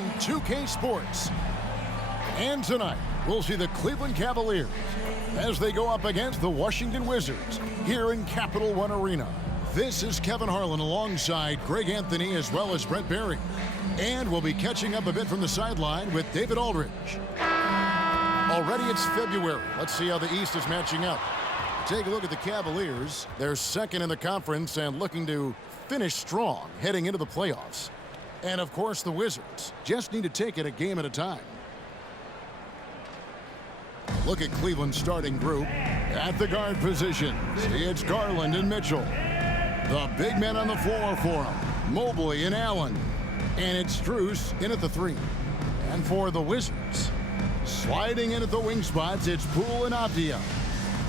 on 2K Sports. And tonight, we'll see the Cleveland Cavaliers as they go up against the Washington Wizards here in Capital One Arena. This is Kevin Harlan alongside Greg Anthony as well as Brett Barry. And we'll be catching up a bit from the sideline with David Aldridge. Already it's February. Let's see how the East is matching up. Take a look at the Cavaliers. They're second in the conference and looking to finish strong heading into the playoffs. And of course the Wizards just need to take it a game at a time. Look at Cleveland's starting group. At the guard position, it's Garland and Mitchell. The big men on the floor for them, Mobley and Allen. And it's Strus in at the 3. And for the Wizards, sliding in at the wing spots, it's Poole and Avdia.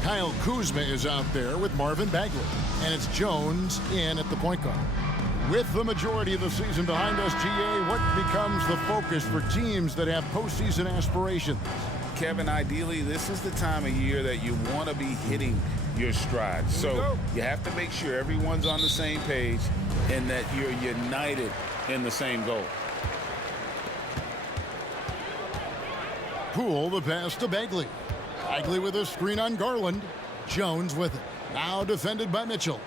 Kyle Kuzma is out there with Marvin Bagley. And it's Jones in at the point guard. With the majority of the season behind us, GA, what becomes the focus for teams that have postseason aspirations? Kevin, ideally, this is the time of year that you want to be hitting your stride. So you have to make sure everyone's on the same page and that you're united in the same goal. Poole the pass to Bagley. Bagley with a screen on Garland. Jones with it. Now defended by Mitchell.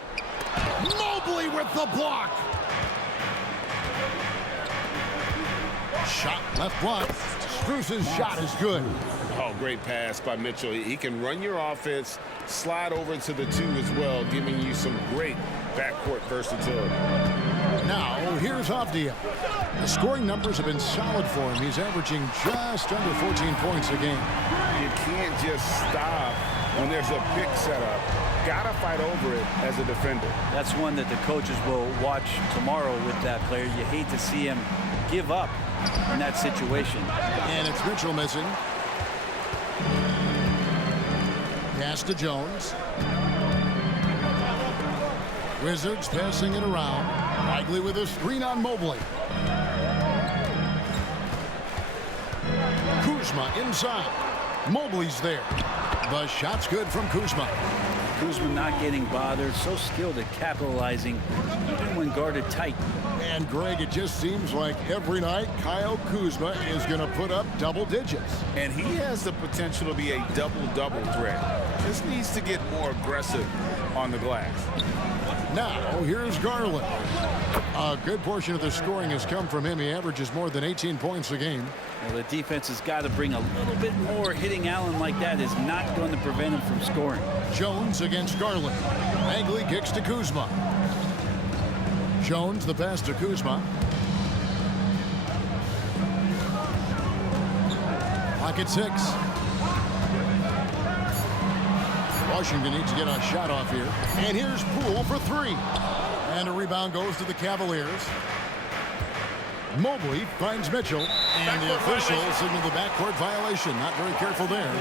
Mobley with the block. Shot left block. Strus's shot is good. Oh, great pass by Mitchell. He can run your offense, slide over to the 2 as well, giving you some great backcourt versatility. Now, here's Avdia. The scoring numbers have been solid for him. He's averaging just under 14 points a game. You can't just stop when there's a pick setup. Gotta fight over it as a defender. That's one that the coaches will watch tomorrow with that player. You hate to see him give up in that situation. And it's Mitchell missing. Pass to Jones. Wizards passing it around. Bagley with a screen on Mobley. Kuzma inside. Mobley's there. The shot's good from Kuzma. Kuzma not getting bothered. So skilled at capitalizing even when guarded tight. And Greg, it just seems like every night Kyle Kuzma is going to put up double digits. And he has the potential to be a double-double threat. Just needs to get more aggressive on the glass. Now, here's Garland. A good portion of the scoring has come from him. He averages more than 18 points a game. Well, the defense has got to bring a little bit more. Hitting Allen like that is not going to prevent him from scoring. Jones against Garland. Bagley kicks to Kuzma. Jones, the pass to Kuzma. Pocket 6. Washington needs to get a shot off here. And here's Poole for 3. And a rebound goes to the Cavaliers. Mobley finds Mitchell. And the official signaled the backcourt violation. Not very careful there.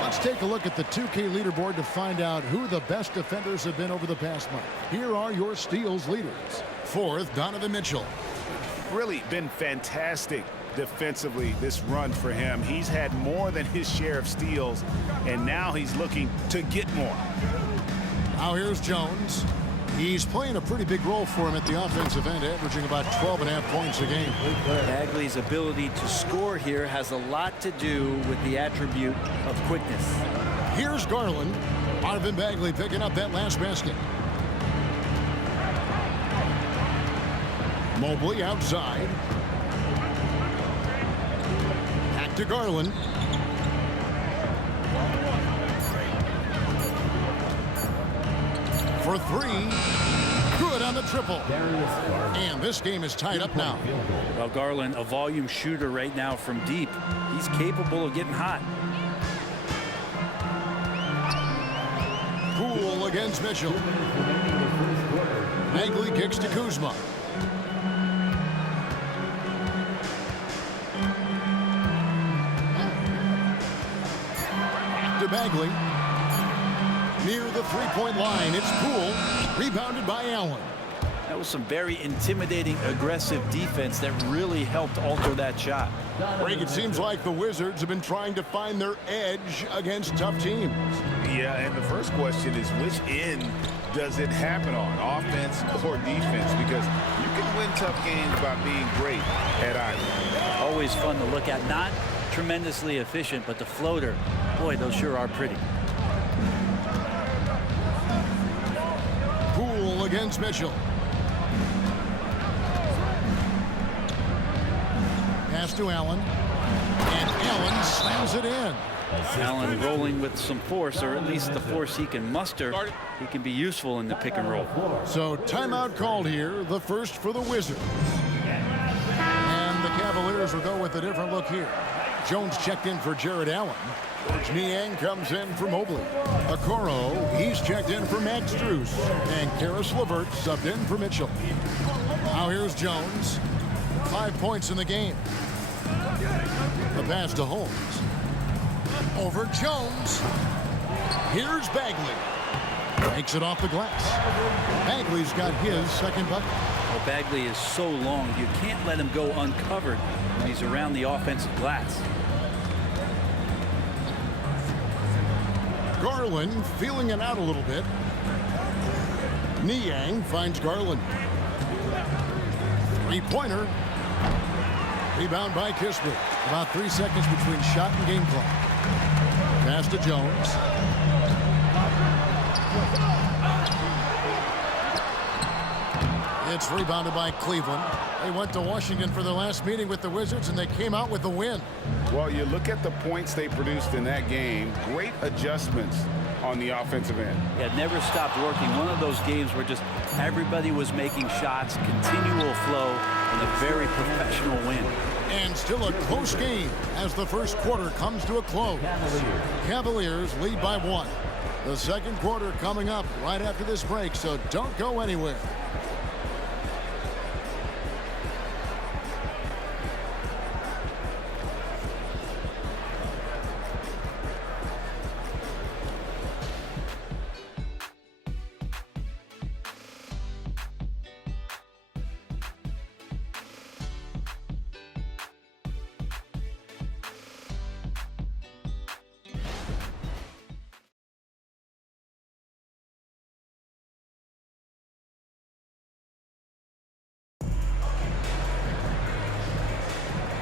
Let's take a look at the 2K leaderboard to find out who the best defenders have been over the past month. Here are your steals leaders. 4th, Donovan Mitchell. Really been fantastic defensively this run for him. He's had more than his share of steals, and now he's looking to get more. Now here's Jones. He's playing a pretty big role for him at the offensive end, averaging about 12.5 points a game. Bagley's ability to score here has a lot to do with the attribute of quickness. Here's Garland. Marvin Bagley picking up that last basket. Mobley outside. Back to Garland. For 3. Good on the triple. And this game is tied up now. Well, Garland, a volume shooter right now from deep. He's capable of getting hot. Poole against Mitchell. Bagley kicks to Kuzma. Back to Bagley. Near the three-point line, it's Poole, rebounded by Allen. That was some very intimidating, aggressive defense that really helped alter that shot. Greg, it seems like the Wizards have been trying to find their edge against tough teams. Yeah, and the first question is, which end does it happen on, offense or defense? Because you can win tough games by being great at either. Always fun to look at. Not tremendously efficient, but the floater, boy, those sure are pretty. Poole against Mitchell. Pass to Allen. And Allen slams it in. Allen rolling with some force, or at least the force he can muster. He can be useful in the pick and roll. So timeout called here, the first for the Wizards. And the Cavaliers will go with a different look here. Jones checked in for Jared Allen. Niang comes in for Mobley. Okoro, he's checked in for Max Strus. And Karis LeVert subbed in for Mitchell. Now here's Jones. 5 points in the game. The pass to Holmes. Over Jones. Here's Bagley. Makes it off the glass. Bagley's got his second bucket. Well, Bagley is so long, you can't let him go uncovered when he's around the offensive glass. Garland feeling it out a little bit. Niang finds Garland. Three-pointer. Rebound by Kispert. About 3 seconds between shot and game clock. Pass to Jones. It's rebounded by Cleveland. They went to Washington for their last meeting with the Wizards, and they came out with the win. Well, you look at the points they produced in that game. Great adjustments on the offensive end. Yeah, never stopped working. One of those games where just everybody was making shots, continual flow, and a very professional win. And still a close game as the first quarter comes to a close. Cavaliers lead by 1. The second quarter coming up right after this break, so don't go anywhere.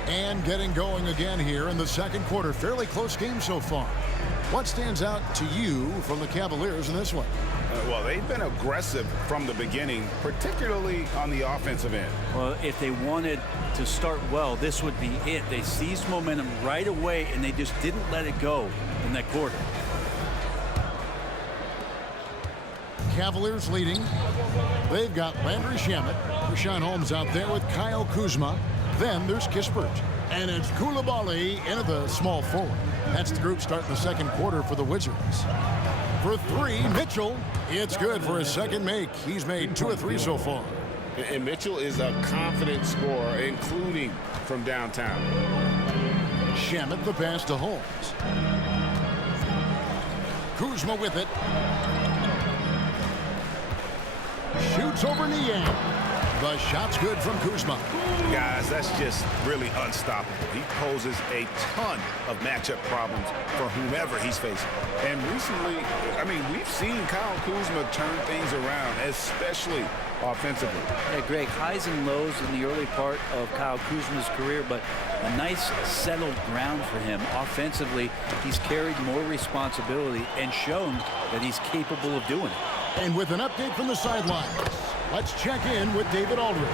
And getting going again here in the second quarter. Fairly close game so far. What stands out to you from the Cavaliers in this one? Well, they've been aggressive from the beginning, particularly on the offensive end. Well, if they wanted to start well, this would be it. They seized momentum right away, and they just didn't let it go in that quarter. Cavaliers leading. They've got Landry Shamet. Rashawn Holmes out there with Kyle Kuzma. Then there's Kispert. And it's Coulibaly into the small forward. That's the group starting the second quarter for the Wizards. For 3, Mitchell. It's good for his second make. He's made 2 of 3 so far. And Mitchell is a confident scorer, including from downtown. Shamet the pass to Holmes. Kuzma with it. Shoots over Niang. The shot's good from Kuzma. Guys, that's just really unstoppable. He poses a ton of matchup problems for whomever he's facing. And recently, I mean, we've seen Kyle Kuzma turn things around, especially offensively. Yeah, Greg, highs and lows in the early part of Kyle Kuzma's career, but a nice settled ground for him. Offensively, he's carried more responsibility and shown that he's capable of doing it. And with an update from the sidelines, let's check in with David Aldridge.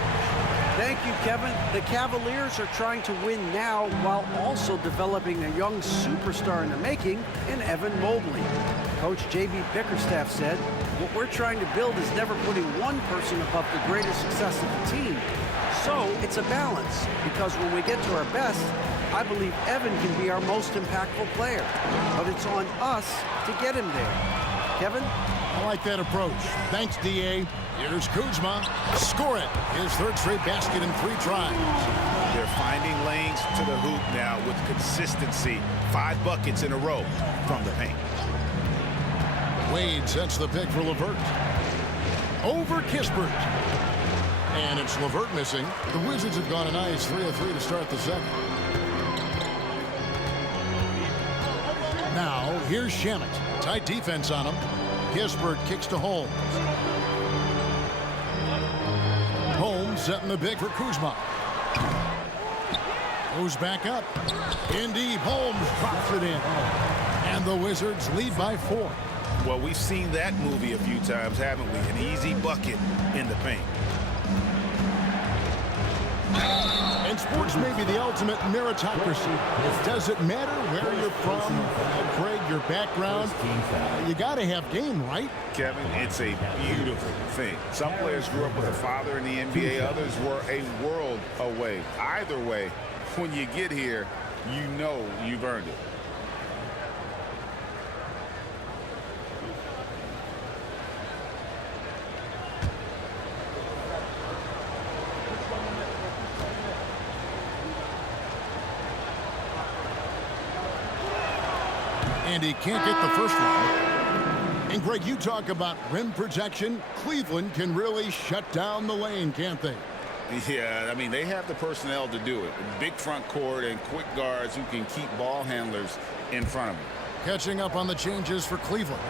Thank you, Kevin. The Cavaliers are trying to win now while also developing a young superstar in the making in Evan Mobley. Coach J.B. Bickerstaff said, "What we're trying to build is never putting one person above the greater success of the team. So it's a balance, because when we get to our best, I believe Evan can be our most impactful player. But it's on us to get him there." Kevin? I like that approach. Thanks, D.A. Here's Kuzma. Score it. His third straight basket in 3 tries. They're finding lanes to the hoop now with consistency. 5 buckets in a row from the paint. Wade sets the pick for LeVert. Over Kispert. And it's LeVert missing. The Wizards have gone a nice 3 of 3 to start the second. Now, here's Shamet. Tight defense on him. Kispert kicks to Holmes. Holmes setting the big for Kuzma. Goes back up. In deep, Holmes drops it in. And the Wizards lead by 4. Well, we've seen that movie a few times, haven't we? An easy bucket in the paint. And sports may be the ultimate meritocracy. Does it matter where you're from, Greg, your background? You got to have game, right? Kevin, it's a beautiful thing. Some players grew up with a father in the NBA. Others were a world away. Either way, when you get here, you know you've earned it. And he can't get the first one. And Greg, you talk about rim protection. Cleveland can really shut down the lane, can't they? Yeah, I mean, they have the personnel to do it. Big front court and quick guards who can keep ball handlers in front of them. Catching up on the changes for Cleveland.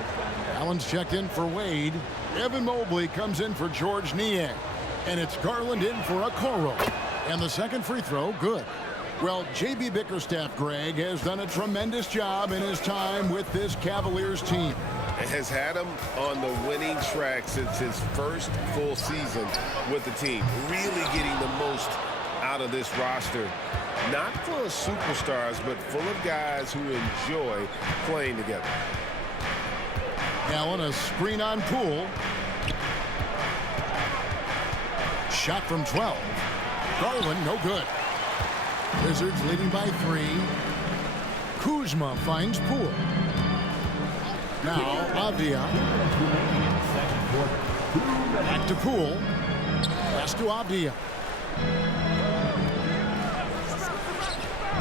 Allen's checked in for Wade. Evan Mobley comes in for George Niang. And it's Garland in for Okoro. And the second free throw, good. Well, J.B. Bickerstaff, Greg, has done a tremendous job in his time with this Cavaliers team. Has had him on the winning track since his first full season with the team. Really getting the most out of this roster. Not full of superstars, but full of guys who enjoy playing together. Allen, a screen on Poole. Shot from 12. Garland, no good. Wizards leading by 3. Kuzma finds Poole. Now Avdia. Back to Poole. Pass to Avdia.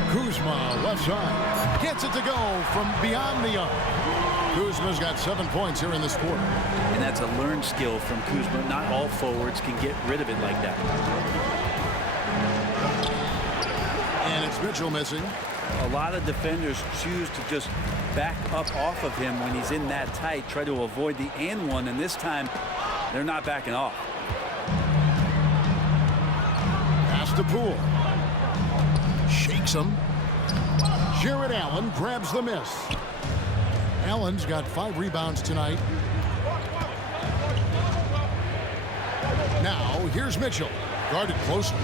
Kuzma left side. Gets it to go from beyond the arc. Kuzma's got 7 points here in this quarter. And that's a learned skill from Kuzma. Not all forwards can get rid of it like that. And it's Mitchell missing. A lot of defenders choose to just back up off of him when he's in that tight, try to avoid the and one, and this time they're not backing off. Pass to Poole. Shakes him. Jared Allen grabs the miss. Allen's got 5 rebounds tonight. Now here's Mitchell. Guarded closely.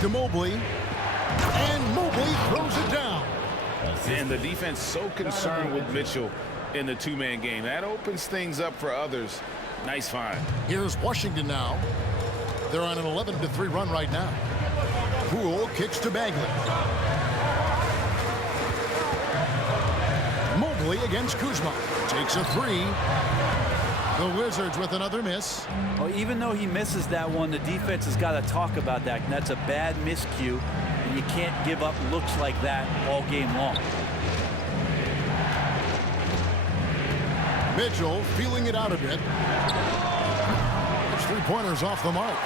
To Mobley, and Mobley throws it down. And the defense so concerned with Mitchell in the two-man game. That opens things up for others. Nice find. Here's Washington now. They're on an 11-3 run right now. Poole kicks to Bagley. Mobley against Kuzma. Takes a 3. The Wizards with another miss. Well, even though he misses that one, the defense has got to talk about that. And that's a bad miscue, and you can't give up looks like that all game long. Mitchell feeling it out a bit. There's 3-pointers off the mark.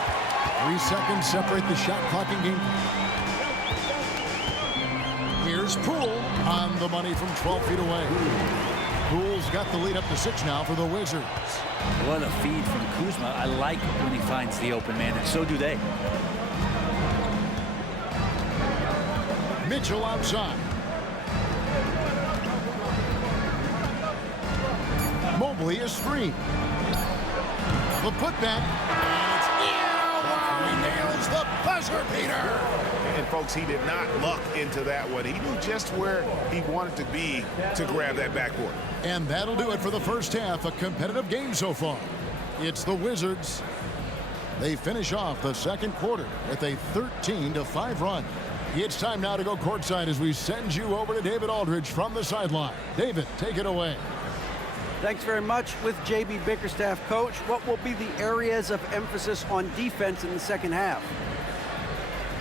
3 seconds separate the shot clock in game. Here's Poole on the money from 12 feet away. Poole's got the lead up to 6 now for the Wizards. What a feed from Kuzma. I like when he finds the open man, and so do they. Mitchell outside. Mobley a screen. The putback. And it's he nails the buzzer beater. And folks, he did not luck into that one. He knew just where he wanted to be to grab that backboard. And that'll do it for the first half. A competitive game so far. It's the Wizards. They finish off the second quarter with a 13-5 run. It's time now to go courtside as we send you over to David Aldridge from the sideline. David, take it away. Thanks very much. With J.B. Bickerstaff, coach, what will be the areas of emphasis on defense in the second half?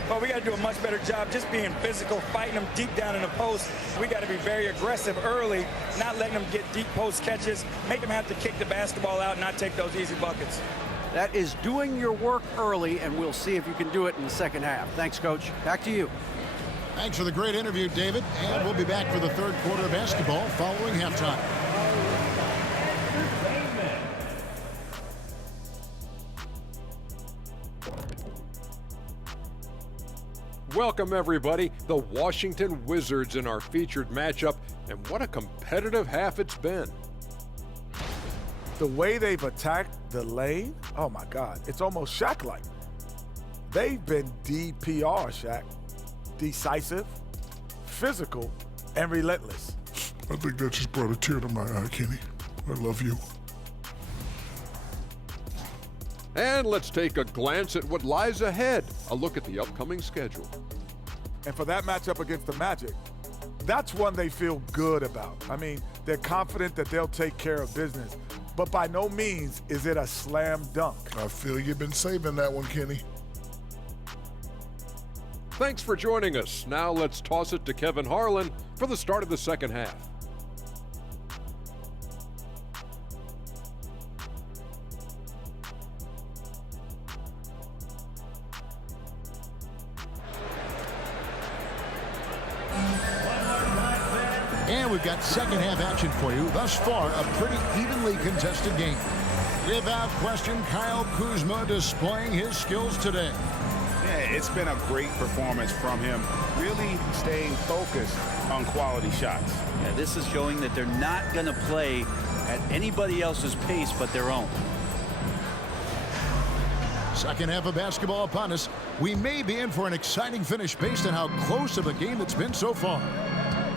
Well, we got to do a much better job just being physical, fighting them deep down in the post. We got to be very aggressive early, not letting them get deep post catches, make them have to kick the basketball out and not take those easy buckets. That is doing your work early, and we'll see if you can do it in the second half. Thanks, Coach. Back to you. Thanks for the great interview, David. And we'll be back for the third quarter of basketball following halftime. Welcome, everybody. The Washington Wizards in our featured matchup, and what a competitive half it's been. The way they've attacked the lane, oh my God, it's almost Shaq-like. They've been DPR, Shaq. Decisive, physical, and relentless. I think that just brought a tear to my eye, Kenny. I love you. And let's take a glance at what lies ahead. A look at the upcoming schedule. And for that matchup against the Magic, that's one they feel good about. I mean, they're confident that they'll take care of business, but by no means is it a slam dunk. I feel you've been saving that one, Kenny. Thanks for joining us. Now let's toss it to Kevin Harlan for the start of the second half. And we've got second half action for you. Thus far, a pretty evenly contested game. Without question, Kyle Kuzma displaying his skills today. Yeah, it's been a great performance from him, really staying focused on quality shots. Yeah, this is showing that they're not going to play at anybody else's pace but their own. Second half of basketball upon us. We may be in for an exciting finish based on how close of a game it's been so far.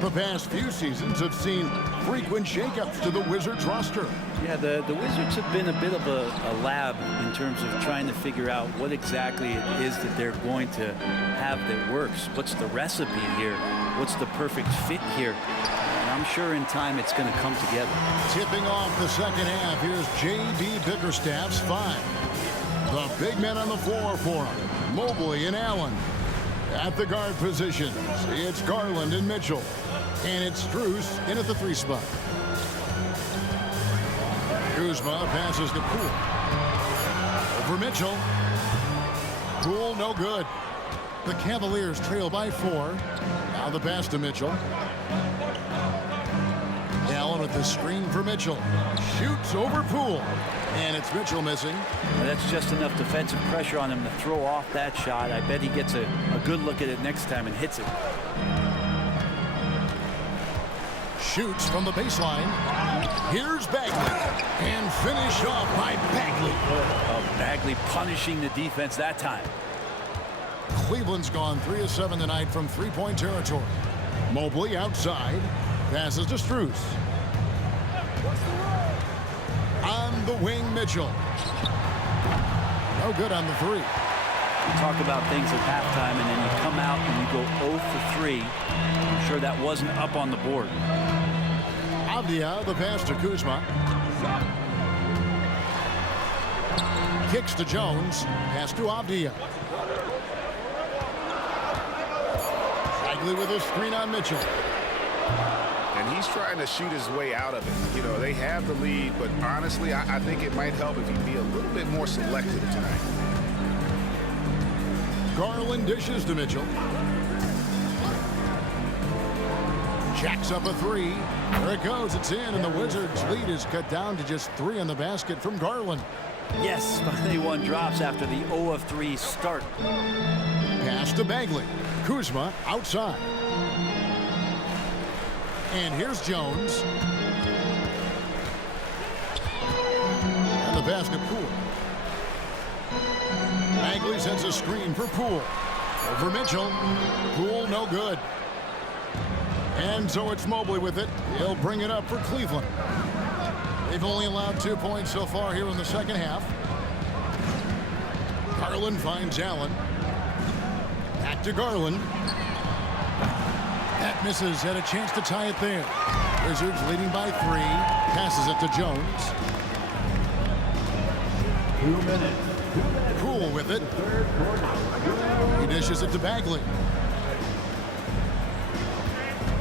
The past few seasons have seen frequent shakeups to the Wizards roster. Yeah, the Wizards have been a bit of a lab in terms of trying to figure out what exactly it is that they're going to have that works. What's the recipe here? What's the perfect fit here? And I'm sure in time it's going to come together. Tipping off the second half, here's J.B. Bickerstaff's five. The big men on the floor for him, Mobley and Allen. At the guard positions, it's Garland and Mitchell. And it's Strus in at the three spot. Kuzma passes to Poole. Over Mitchell. Poole no good. The Cavaliers trail by 4. Now the pass to Mitchell. Allen with the screen for Mitchell. Shoots over Poole. And it's Mitchell missing. That's just enough defensive pressure on him to throw off that shot. I bet he gets a good look at it next time and hits it. Shoots from the baseline. Here's Bagley. And finish off by Bagley. Bagley punishing the defense that time. Cleveland's gone 3 of 7 tonight from three-point territory. Mobley outside. Passes to Strus. On the wing, Mitchell. No good on the three. You talk about things at halftime, and then you come out and you go 0 for 3. I'm sure that wasn't up on the board. Avdia, the pass to Kuzma. Kicks to Jones. Pass to Avdia. Bagley with a screen on Mitchell. And he's trying to shoot his way out of it. You know, they have the lead, but honestly, I think it might help if he'd be a little bit more selective tonight. Garland dishes to Mitchell. Jacks up a 3. There it goes. It's in, and the Wizards' lead is cut down to just 3 on the basket from Garland. Yes, finally one drops after the 0 of 3 start. Pass to Bagley. Kuzma outside. And here's Jones. And the pass to Poole. Bagley sends a screen for Poole. Over Mitchell. Poole no good. And so it's Mobley with it. He'll bring it up for Cleveland. They've only allowed 2 points so far here in the second half. Garland finds Allen. Back to Garland. That misses. Had a chance to tie it there. Wizards leading by 3. Passes it to Jones. 2 minutes. Poole with it. He dishes it to Bagley.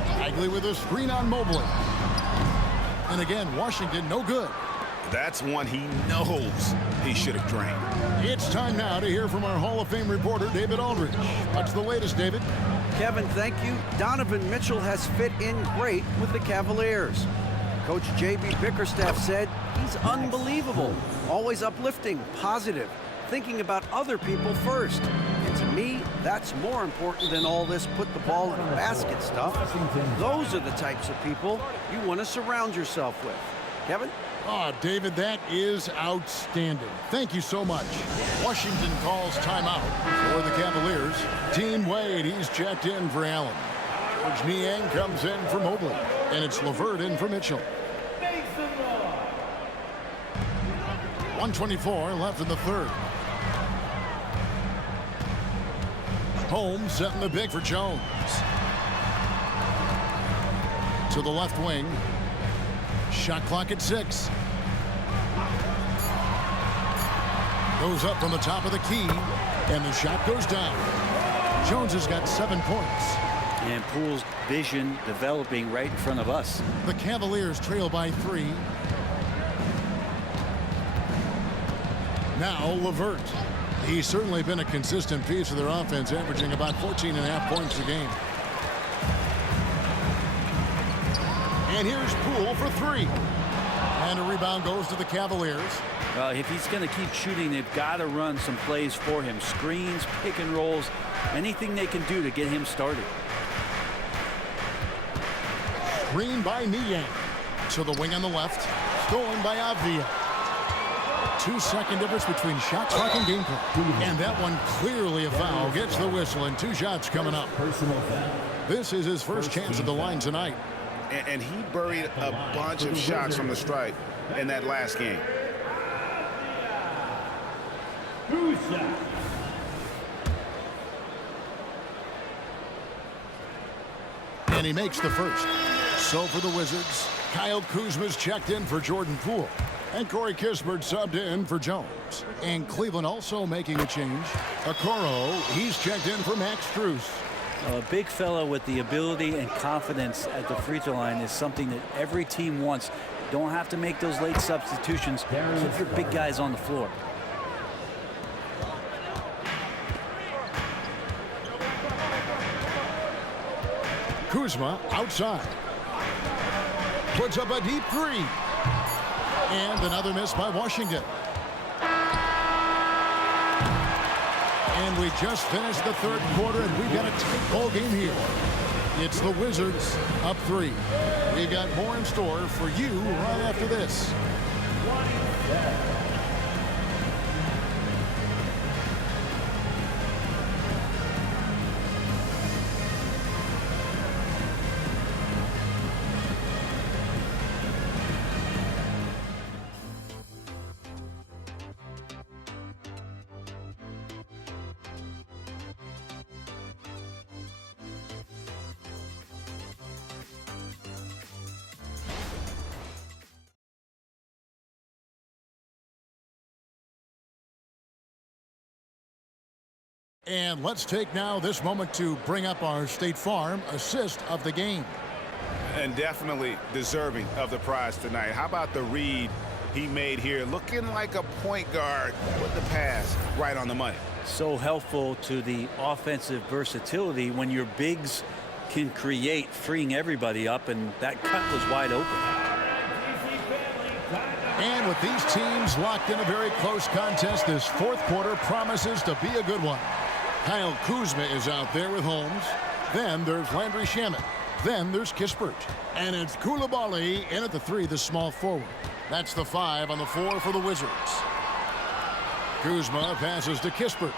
Bagley with a screen on Mobley. And again, Washington no good. That's one he knows he should have drained. It's time now to hear from our Hall of Fame reporter, David Aldridge. What's the latest, David? Kevin, thank you. Donovan Mitchell has fit in great with the Cavaliers. Coach J.B. Bickerstaff said he's unbelievable, always uplifting, positive, thinking about other people first. And to me, that's more important than all this put the ball in a basket stuff. Those are the types of people you want to surround yourself with. Kevin? Oh, David, that is outstanding. Thank you so much. Washington calls timeout for the Cavaliers. Team Wade, he's checked in for Allen. Coach Niang comes in for Mobley. And it's LeVert in for Mitchell. 1:24 left in the third. Holmes setting the big for Jones. To the left wing. Shot clock at 6. Goes up from the top of the key, and the shot goes down. Jones has got 7 points. And Poole's vision developing right in front of us. The Cavaliers trail by 3. Now LeVert. He's certainly been a consistent piece of their offense, averaging about 14.5 points a game. And here's Poole for 3. And a rebound goes to the Cavaliers. If he's going to keep shooting, they've got to run some plays for him. Screens, pick and rolls, anything they can do to get him started. Screen by Niang. To the wing on the left. Stolen by Avdia. 2-second difference between shot clock and game clock. And that one clearly a foul. Gets the whistle and 2 shots coming up. This is his first chance at the line tonight. And he buried a bunch of shots from the stripe in that last game. And he makes the first. So for the Wizards, Kyle Kuzma's checked in for Jordan Poole. And Corey Kispert subbed in for Jones. And Cleveland also making a change. Okoro, he's checked in for Max Strus. A big fella with the ability and confidence at the free throw line is something that every team wants. Don't have to make those late substitutions. Keep your big guys on the floor. Kuzma outside. Puts up a deep 3. And another miss by Washington. And we just finished the third quarter, and we've got a tight ball game here. It's the Wizards up 3. We've got more in store for you right after this. And let's take now this moment to bring up our State Farm assist of the game. And definitely deserving of the prize tonight. How about the read he made here? Looking like a point guard with the pass right on the money. So helpful to the offensive versatility when your bigs can create, freeing everybody up, and that cut was wide open. And with these teams locked in a very close contest, this fourth quarter promises to be a good one. Kyle Kuzma is out there with Holmes. Then there's Landry Shamet. Then there's Kispert. And it's Coulibaly in at the 3, the small forward. That's the 5 on the 4 for the Wizards. Kuzma passes to Kispert.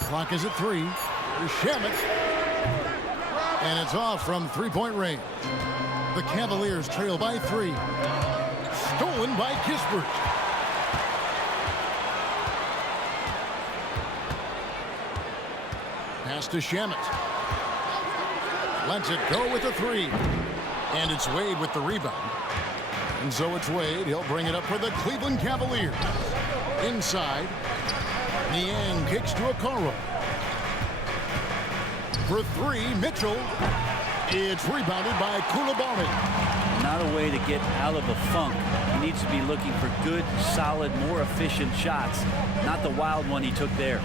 Clock is at 3. There's Shamet. And it's off from three-point range. The Cavaliers trail by 3. Stolen by Kispert. Pass to Shamet. Lets it go with a 3. And it's Wade with the rebound. And so it's Wade. He'll bring it up for the Cleveland Cavaliers. Inside. Niang kicks to Okoro. For 3, Mitchell. It's rebounded by Coulibaly. Not a way to get out of a funk. He needs to be looking for good, solid, more efficient shots. Not the wild one he took there.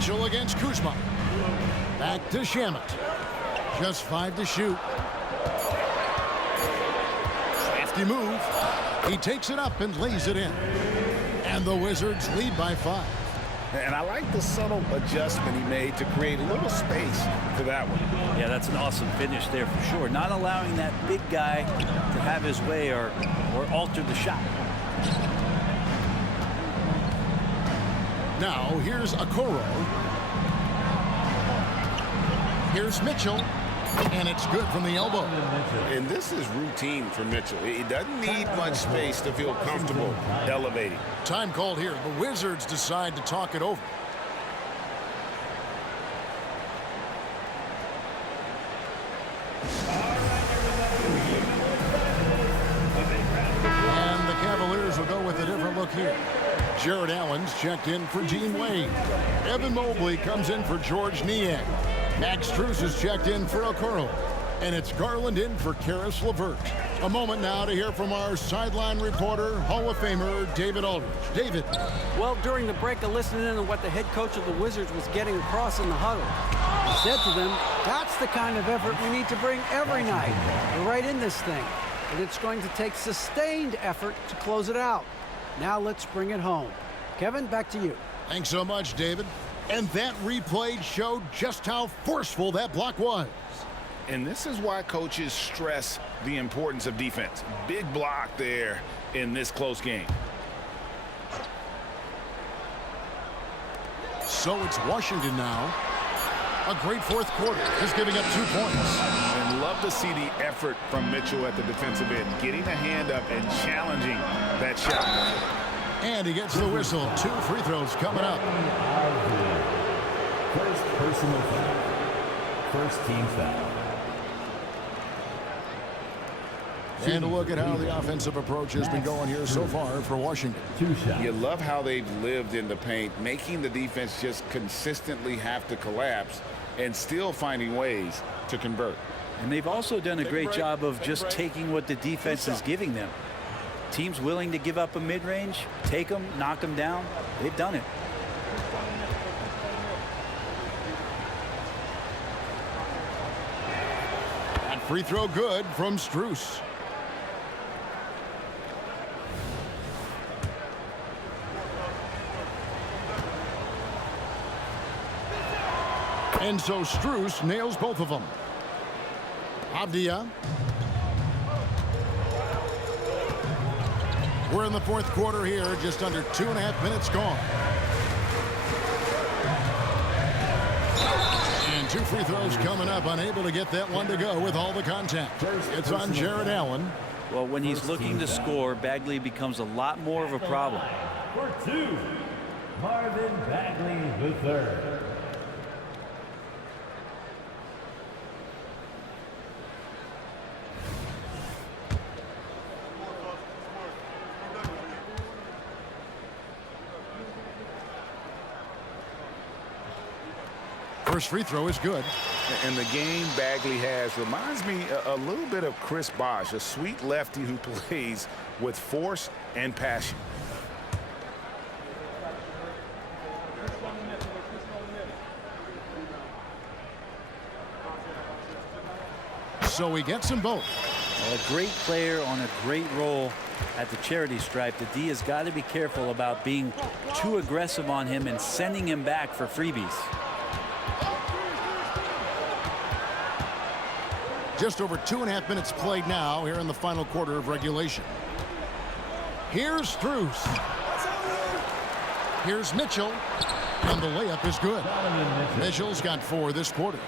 Mitchell against Kuzma. Back to Shamet. Just 5 to shoot. Crafty move. He takes it up and lays it in. And the Wizards lead by 5. And I like the subtle adjustment he made to create a little space for that one. Yeah, that's an awesome finish there for sure. Not allowing that big guy to have his way or alter the shot. Now here's Okoro. Here's Mitchell. And it's good from the elbow. And this is routine for Mitchell. He doesn't need much space to feel comfortable elevating. Time called here. The Wizards decide to talk it over. And the Cavaliers will go with a different look here. Jared Allen's checked in for Dean Wade. Evan Mobley comes in for George Niang. Max Strus is checked in for Okoro. And it's Garland in for Karis LeVert. A moment now to hear from our sideline reporter, Hall of Famer David Aldridge. David. Well, during the break, I listened in on what the head coach of the Wizards was getting across in the huddle. He said to them, that's the kind of effort we need to bring every night. We're right in this thing. And it's going to take sustained effort to close it out. Now let's bring it home. Kevin, back to you. Thanks so much, David. And that replay showed just how forceful that block was. And this is why coaches stress the importance of defense. Big block there in this close game. So it's Washington now. A great fourth quarter. Just giving up 2 points. And love to see the effort from Mitchell at the defensive end. Getting a hand up and challenging that shot. And he gets the whistle. 2 free throws coming up. First personal foul. First team foul. And a look at how the offensive approach has been going here so far for Washington. 2 shots. You love how they've lived in the paint, making the defense just consistently have to collapse and still finding ways to convert. And they've also done a great job of just taking what the defense is giving them. Teams willing to give up a mid-range, take them, knock them down. They've done it. That free throw good from Strus. And so Strus nails both of them. Avdia. We're in the fourth quarter here, just under 2.5 minutes gone. And 2 free throws coming up, unable to get that one to go with all the contact. It's on Jared Allen. Well, when he's looking to score, Bagley becomes a lot more of a problem. For 2, Marvin Bagley III. First free throw is good. And the game Bagley has reminds me a little bit of Chris Bosh, a sweet lefty who plays with force and passion. So he gets them both. Well, a great player on a great role at the charity stripe. The D has got to be careful about being too aggressive on him and sending him back for freebies. Just over 2.5 minutes played now here in the final quarter of regulation. Here's Strus. Here's Mitchell. And the layup is good. Mitchell's got 4 this quarter.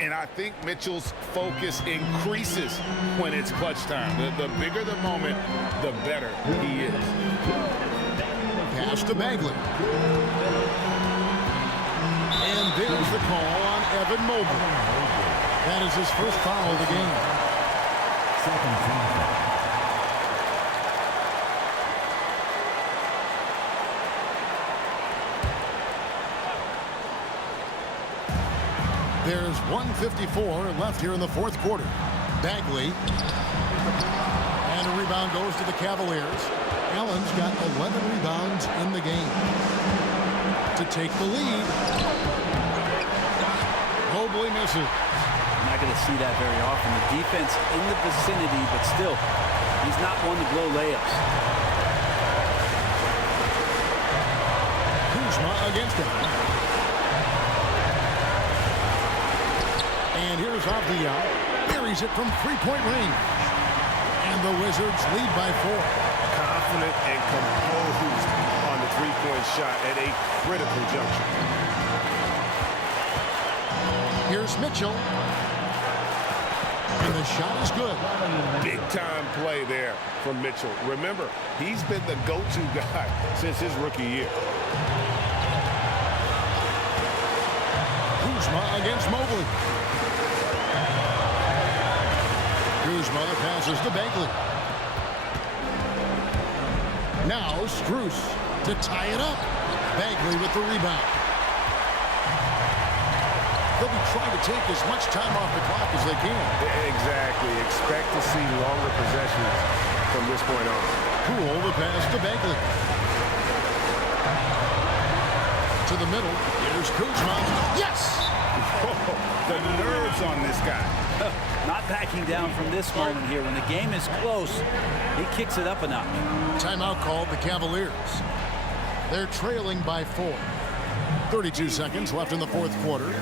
And I think Mitchell's focus increases when it's clutch time. The bigger the moment, the better he is. Pass to Bagley. And there's the call on Evan Mobley. That is his first foul of the game. Second team foul. There's 1:54 left here in the fourth quarter. Bagley. And a rebound goes to the Cavaliers. Allen's got 11 rebounds in the game. to take the lead. Mobley misses. I'm not going to see that very often. The defense in the vicinity, but still, he's not one to blow layups. Kuzma against him. And here's Avdia. Buries it from three-point range. And the Wizards lead by 4. Confident and composed on the three-point shot at a critical juncture. Here's Mitchell. And the shot is good. Big-time play there from Mitchell. Remember, he's been the go-to guy since his rookie year. Kuzma against Mobley. Kuzma passes to Bagley. Now Strus to tie it up. Bagley with the rebound. They'll be trying to take as much time off the clock as they can. Exactly. Expect to see longer possessions from this point on. Poole the pass to Bagley. To the middle. Here's Kuzma. Yes! The nerves on this guy. Not backing down from this moment here. When the game is close, he kicks it up a notch. Timeout called the Cavaliers. They're trailing by 4. 32 seconds left in the fourth quarter.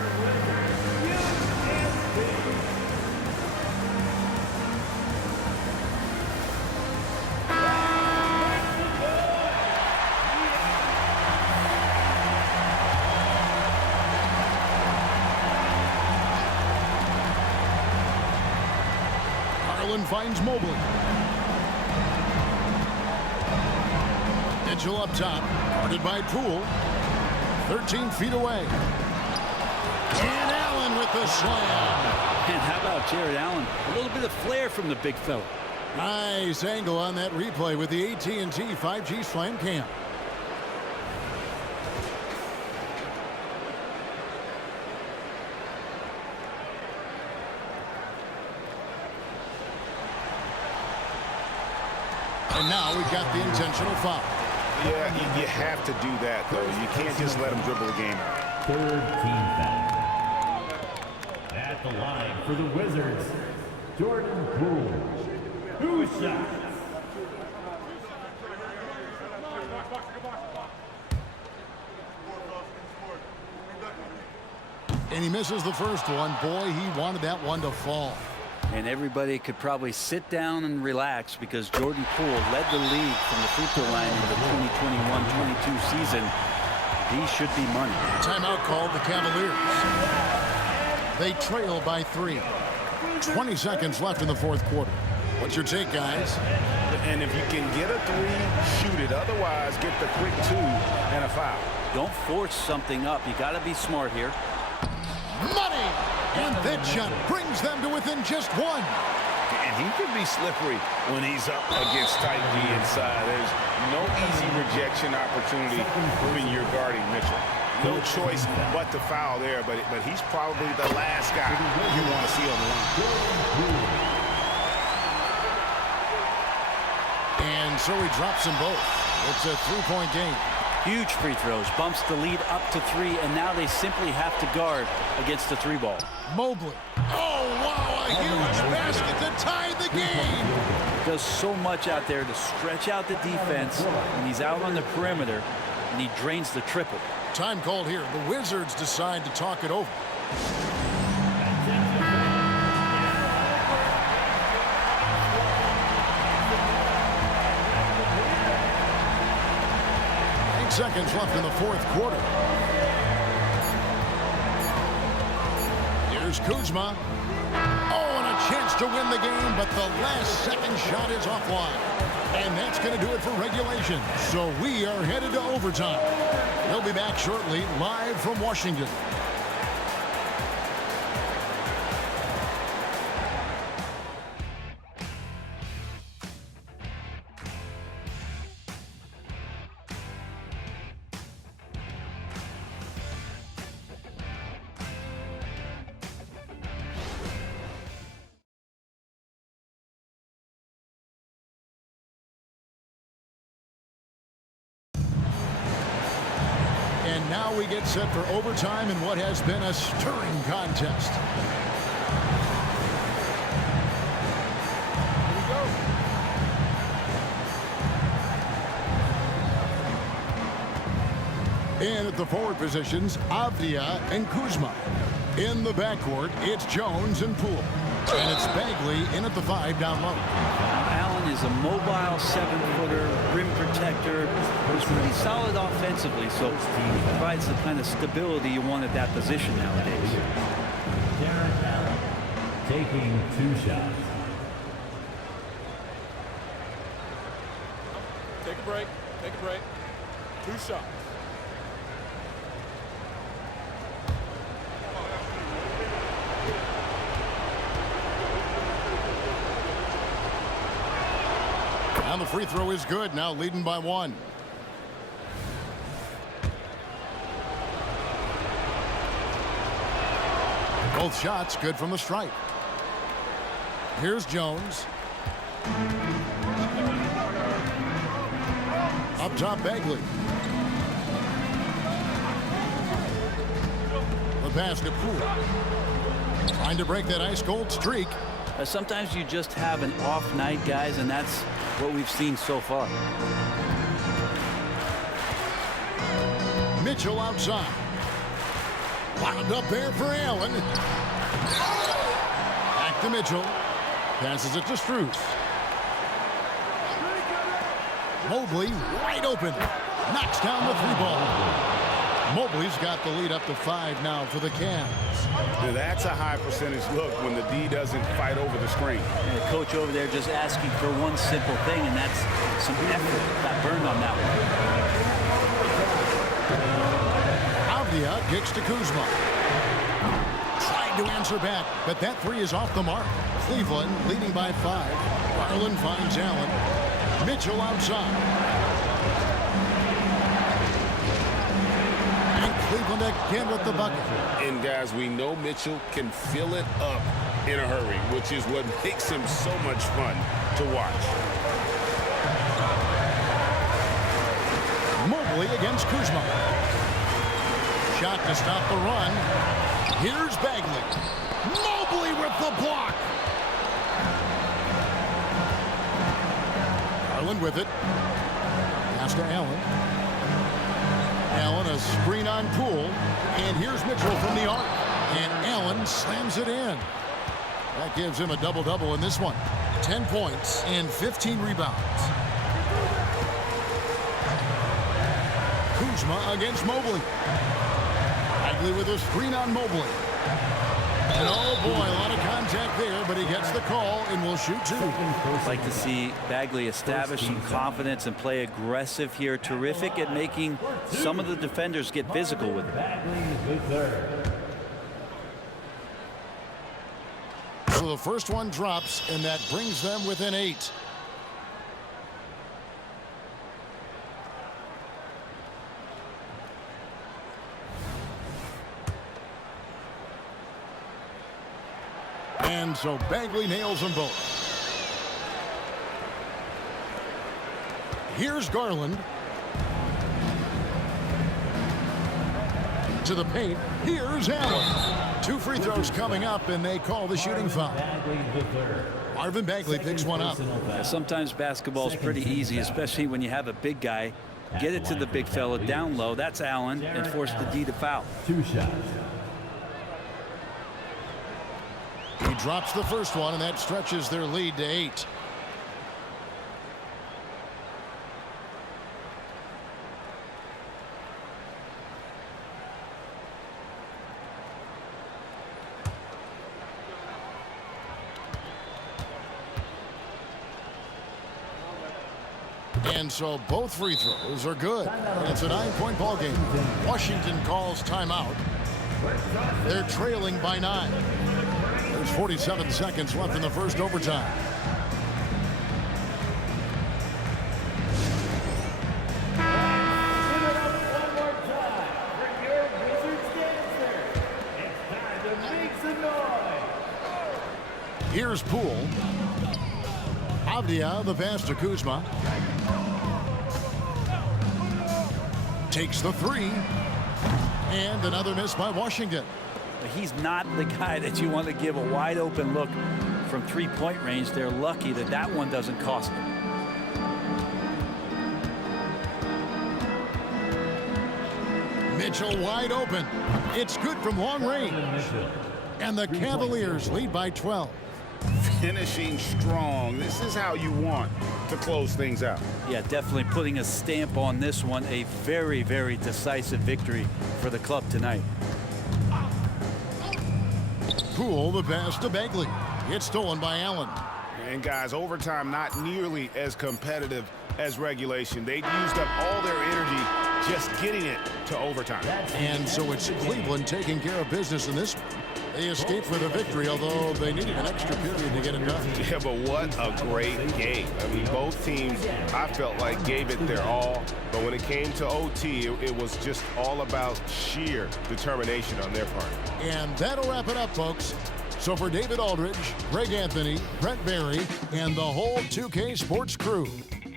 Finds Mobley. Mitchell up top, guarded by Poole. 13 feet away. And Allen with the slam. And how about Jared Allen? A little bit of flair from the big fella. Nice angle on that replay with the AT&T 5G Slam Cam. And now we've got the intentional foul. Yeah, you have to do that, though. You can't just let him dribble the game out. Third team foul. At the line for the Wizards, Jordan Poole. 2 shots. And he misses the first one. Boy, he wanted that one to fall. And everybody could probably sit down and relax because Jordan Poole led the league from the free throw line in the 2021-22 season. He should be money. Timeout called the Cavaliers. They trail by 3. 20 seconds left in the fourth quarter. What's your take, guys? And if you can get a 3, shoot it. Otherwise, get the quick 2 and a foul. Don't force something up. You got to be smart here. Money! And that shot brings them to within just 1. And he can be slippery when he's up against tight D inside. There's no easy rejection opportunity when you're guarding Mitchell. No choice but to foul there, but he's probably the last guy you want to see on the line. And so he drops them both. It's a 3-point game. Huge free throws, bumps the lead up to 3, and now they simply have to guard against the 3 ball. Mobley. Oh, wow, a huge basket to tie the game. Does so much out there to stretch out the defense when he's out on the perimeter, and he drains the triple. Time called here. The Wizards decide to talk it over. Seconds left in the fourth quarter. Here's Kuzma. Oh, and a chance to win the game, but the last second shot is offline. And that's going to do it for regulation. So we are headed to overtime. We'll be back shortly, live from Washington. Now now we get set for overtime in what has been a stirring contest. In at the forward positions, Avdia and Kuzma. In the backcourt, it's Jones and Poole. And it's Bagley in at the 5 down low. Allen is a mobile 7-footer, rim protector. He's pretty solid offensively, so he provides the kind of stability you want at that position nowadays. Jared Allen taking 2 shots. Take a break. Take a break. 2 shots. And the free throw is good, now leading by 1. Both shots good from the stripe. Here's Jones. Up top, Bagley. The pass to Poole. Trying to break that ice-cold streak. Sometimes you just have an off night, guys, and that's what we've seen so far. Mitchell outside. Wound up there for Allen. Back to Mitchell. Passes it to Strus. Mobley wide open. Knocks down the 3-ball. Mobley's got the lead up to 5 now for the Cavs. That's a high percentage look when the D doesn't fight over the screen. And the coach over there just asking for one simple thing, and that's some effort. Got burned on that one. Avdia kicks to Kuzma. Tried to answer back, but that 3 is off the mark. Cleveland leading by 5. Garland finds Allen. Mitchell outside. Cleveland again with the bucket. And guys, we know Mitchell can fill it up in a hurry, which is what makes him so much fun to watch. Mobley against Kuzma. Shot to stop the run. Here's Bagley. Mobley with the block. Garland with it. Pass to Allen. Allen, a screen on Poole. And here's Mitchell from the arc. And Allen slams it in. That gives him a double-double in this one. 10 points and 15 rebounds. Kuzma against Mobley. Bagley with a screen on Mobley. And oh boy, a lot of contact there, but he gets the call and will shoot 2. I'd like to see Bagley establish some confidence and play aggressive here. Terrific at making some of the defenders get physical with him. So the first one drops, and that brings them within 8. And so Bagley nails them both. Here's Garland. To the paint. Here's Allen. 2 free throws coming up, and they call the shooting foul. Marvin Bagley picks one up. Sometimes basketball is pretty easy, especially when you have a big guy. Get it to the big fella down low. That's Allen, and force the D to foul. 2 shots. He drops the first one, and that stretches their lead to 8. And so both free throws are good. It's a 9-point ball game. Washington calls timeout. They're trailing by 9. There's 47 seconds left in the first overtime. Here's Poole. Avdia, the pass to Kuzma. Takes the 3. And another miss by Washington. But he's not the guy that you want to give a wide open look from three-point range. They're lucky that that one doesn't cost them. Mitchell wide open. It's good from long range. And the Cavaliers lead by 12. Finishing strong. This is how you want to close things out. Yeah, definitely putting a stamp on this one. A very, very decisive victory for the club tonight. Poole the pass to Bagley. It's stolen by Allen. And guys, overtime not nearly as competitive as regulation. They used up all their energy just getting it to overtime. And so it's Cleveland taking care of business in this one. They escaped with a victory, although they needed an extra period to get it done. Yeah, but what a great game. I mean, both teams, I felt like, gave it their all. But when it came to OT, it was just all about sheer determination on their part. And that'll wrap it up, folks. So for David Aldridge, Greg Anthony, Brent Barry, and the whole 2K Sports crew,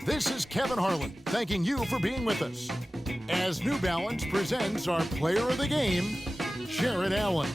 this is Kevin Harlan thanking you for being with us as New Balance presents our player of the game, Sharon Allen.